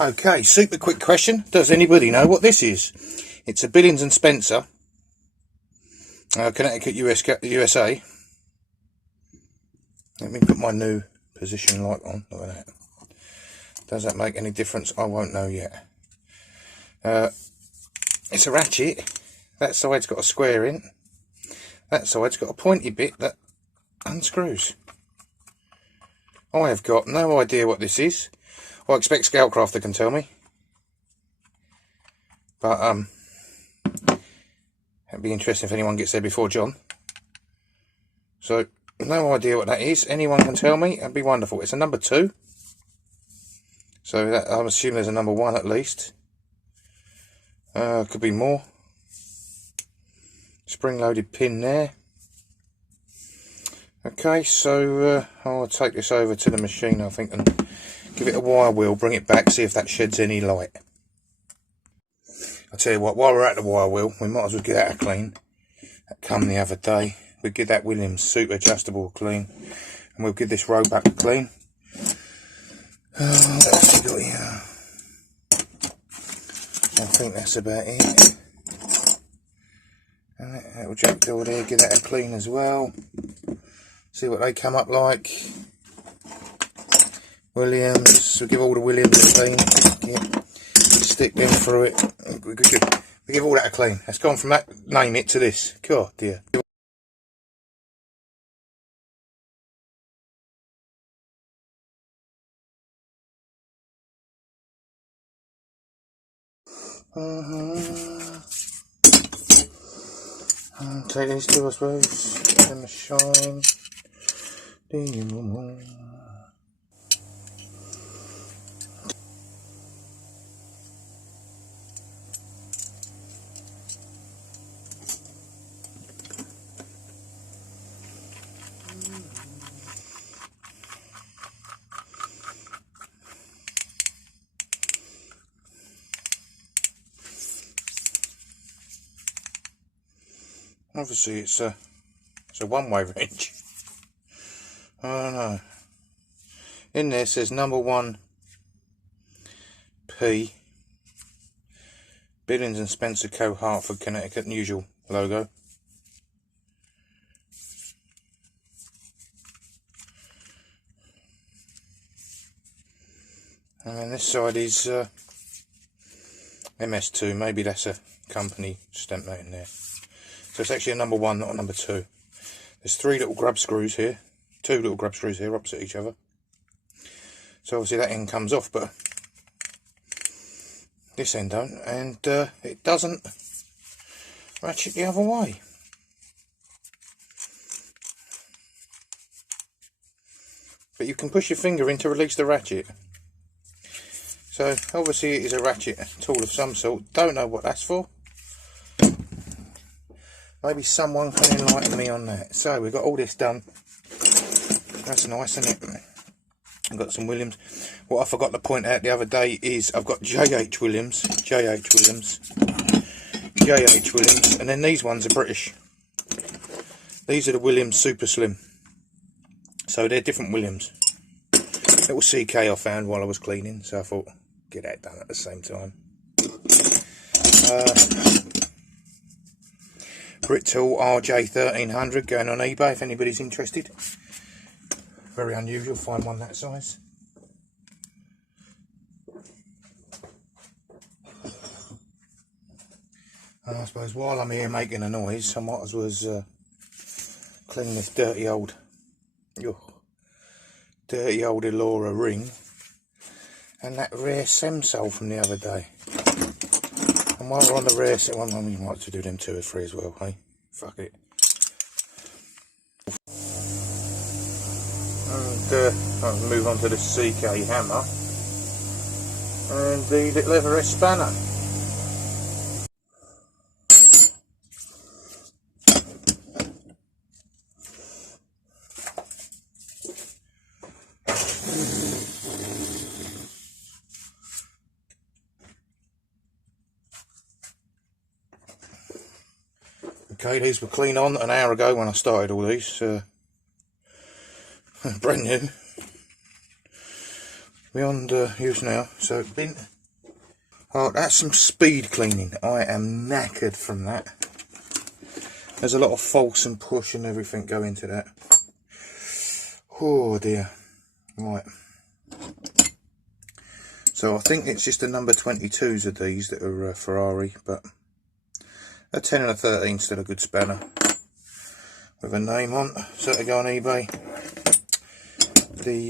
Okay, super quick question. Does anybody know what this is? It's a Billings and Spencer, Connecticut, USA. Let me put my new position light on. Look at that. Does that make any difference? I won't know yet. It's a ratchet. That side's got a square in. That side's got a pointy bit that unscrews. I have got no idea what this is. I expect Scoutcrafter can tell me. But it'd be interesting if anyone gets there before John. So, no idea what that is. Anyone can tell me. That'd be wonderful. It's a number 2. So that, I'm assuming there's a number 1 at least. Could be more. Spring-loaded pin there. Okay, so I'll take this over to the machine, I think, and give it a wire wheel, bring it back, see if that sheds any light. I'll tell you what, while we're at the wire wheel, we might as well give that a clean. That come the other day. We'll give that Williams super adjustable a clean, and we'll give this Roebuck a clean. What else we got here? I think that's about it. And that little jack door there, give that a clean as well. See what they come up like. Williams, we'll give all the Williams a clean. Yeah. Stick them through it. We give all that a clean. It's gone from that name it to this. God dear. Take these two, I suppose. Give them a shine. Obviously it's a one-way wrench. I don't know. In there says number 1 P Billings and Spencer Co. Hartford, Connecticut, usual logo. And then this side is MS2, maybe that's a company stamp note in there. So it's actually a number 1, not a number 2. There's 3 little grub screws here, 2 little grub screws here opposite each other. So obviously that end comes off, but this end don't, and it doesn't ratchet the other way. But you can push your finger in to release the ratchet. So obviously it is a ratchet tool of some sort. Don't know what that's for. Maybe someone can enlighten me on that. So we've got all this done. That's nice, isn't it? I've got some Williams. What I forgot to point out the other day is I've got JH Williams, and then these ones are British. These are the Williams Super Slim. So they're different Williams. Little CK I found while I was cleaning, so I thought get that done at the same time. Brit Tool RJ1300 going on eBay if anybody's interested. Very unusual, find one that size. And I suppose while I'm here making a noise, I might as well clean this dirty old Elora ring and that rare Semsole from the other day. And while we're on the rare set one, we might have to do them 2 or 3 as well, hey? Fuck it. And I'll move on to the CK hammer and the little Everest spanner. Okay, these were clean on an hour ago when I started all these. Brand new. beyond use now. So bin. Oh, that's some speed cleaning. I am knackered from that. There's a lot of force and push and everything go into that. Oh dear. Right. So I think it's just the number 22s of these that are Ferrari, but a 10 and a 13 still a good spanner with a name on. So to go on eBay. The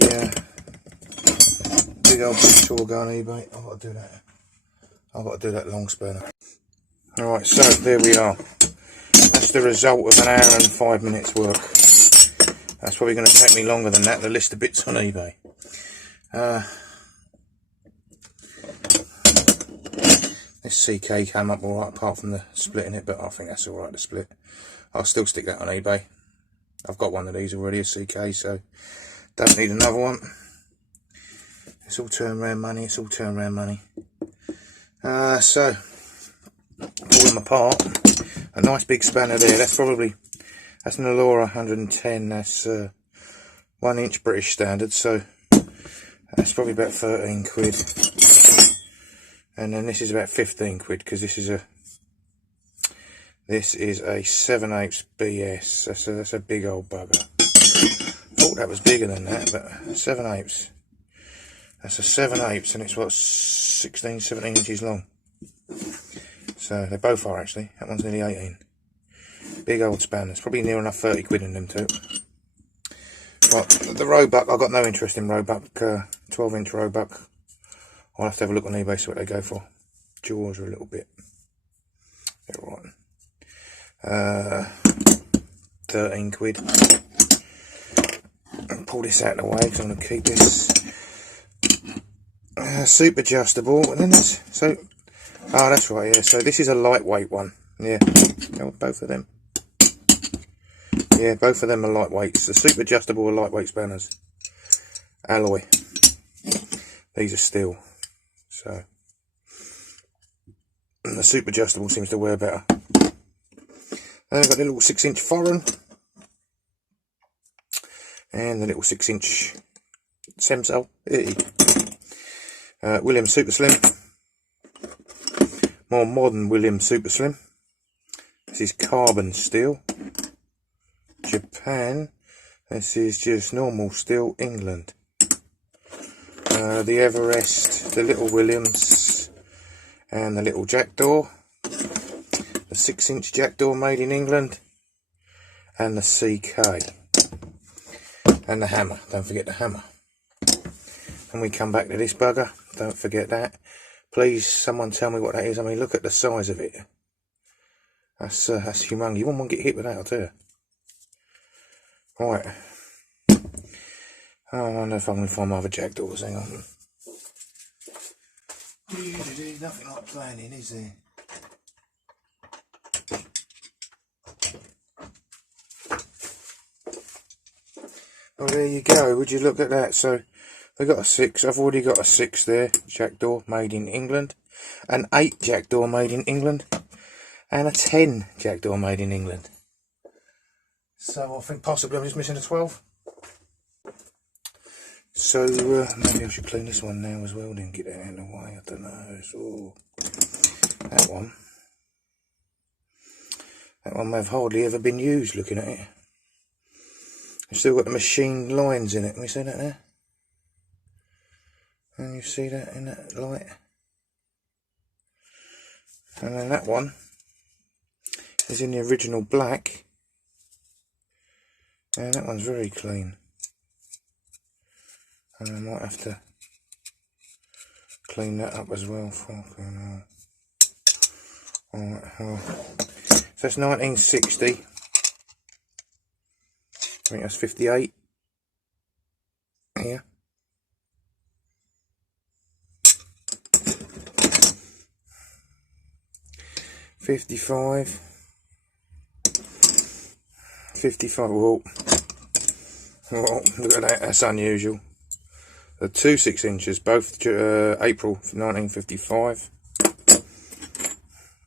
big old British will go on eBay. I've got to do that. I've got to do that long spanner. Alright, so there we are. That's the result of an hour and 5 minutes work. That's probably going to take me longer than that, the list of bits on eBay. This CK came up alright apart from the splitting it, but I think that's alright to split. I'll still stick that on eBay. I've got one of these already, a CK, so don't need another one. It's all turnaround money, it's all turnaround money. So, pull them apart. A nice big spanner there, that's an Allura 110, that's 1 inch British standard, so that's probably about 13 quid. And then this is about 15 quid, because this is a 7/8 BS. That's a big old bugger. Thought that was bigger than that, but 7/8. That's a 7/8, and it's what, 16, 17 inches long. So they both are actually. That one's nearly 18. Big old spanners. Probably near enough 30 quid in them too. Right, the Roebuck, I've got no interest in Roebuck. 12 inch Roebuck. I'll have to have a look on eBay, see what they go for. Jaws are a little bit. They're right. 13 quid. I'll pull this out of the way because I'm going to keep this. Super adjustable. And then there's, so, oh that's right, yeah. So this is a lightweight one. Yeah, both of them. Yeah, both of them are lightweights. The super adjustable are lightweight spanners. Alloy. These are steel. So, and the super adjustable seems to wear better. Then I've got the little 6-inch foreign. And the little 6-inch Semsel. Williams Super Slim. More modern Williams Super Slim. This is carbon steel. Japan. This is just normal steel, England. The Everest, the little Williams, and the little Jackdaw. The 6-inch Jackdaw made in England. And the CK. And the hammer. Don't forget the hammer. And we come back to this bugger. Don't forget that. Please, someone tell me what that is. I mean, look at the size of it. That's humongous. You wouldn't get hit with that, I'll tell you. Right. Oh, I wonder if I can find my other Jackdaws. Hang on. Nothing like planning, is there? Oh, there you go. Would you look at that? So, we got a 6. I've already got a 6 there. Jackdaw made in England. An 8 Jackdaw made in England. And a 10 Jackdaw made in England. So I think possibly I'm just missing a 12. So maybe I should clean this one now as well, then get that out of the way. I don't know. So that one may have hardly ever been used, looking at it. I've still got the machine lines in it. Can you see that there? And you see that in that light? And then that one is in the original black. And that one's very clean. And I might have to clean that up as well. Alright, well. So that's 1960. I think that's 58. Here. $55. Whoa, look at that, that's unusual. The 2 6-inches, both April 1955.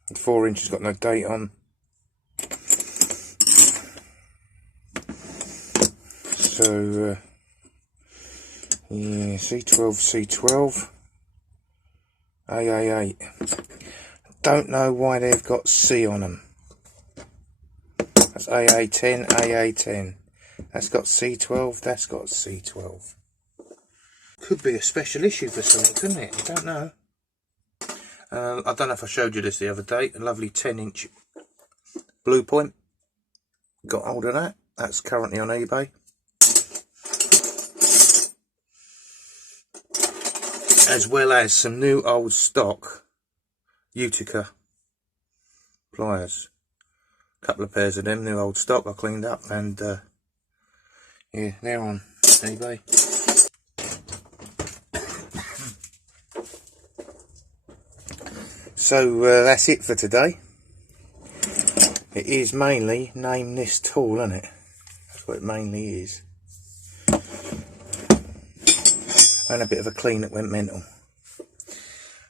The 4 inches got no date on. So Yeah, C12, AA8. Don't know why they've got C on them. That's AA10, AA10. That's got C12, that's got C12. Could be a special issue for something, couldn't it? I don't know. I don't know if I showed you this the other day. A lovely 10-inch blue point. Got hold of that. That's currently on eBay. As well as some new old stock Utica pliers. A couple of pairs of them, new old stock I cleaned up, and yeah, they're on eBay. So that's it for today. It is mainly name this tool, isn't it? That's what it mainly is. And a bit of a clean that went mental.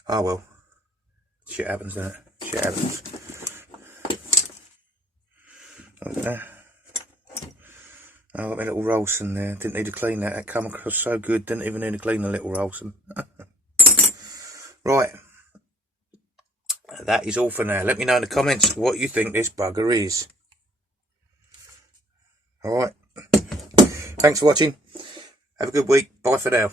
Oh well. Shit happens, doesn't it? Shit happens. Okay. Oh, got my little Rolson there. Didn't need to clean that. That come across so good. Didn't even need to clean the little Rolson. Right. That is all for now. Let me know in the comments what you think this bugger is. Alright. Thanks for watching. Have a good week. Bye for now.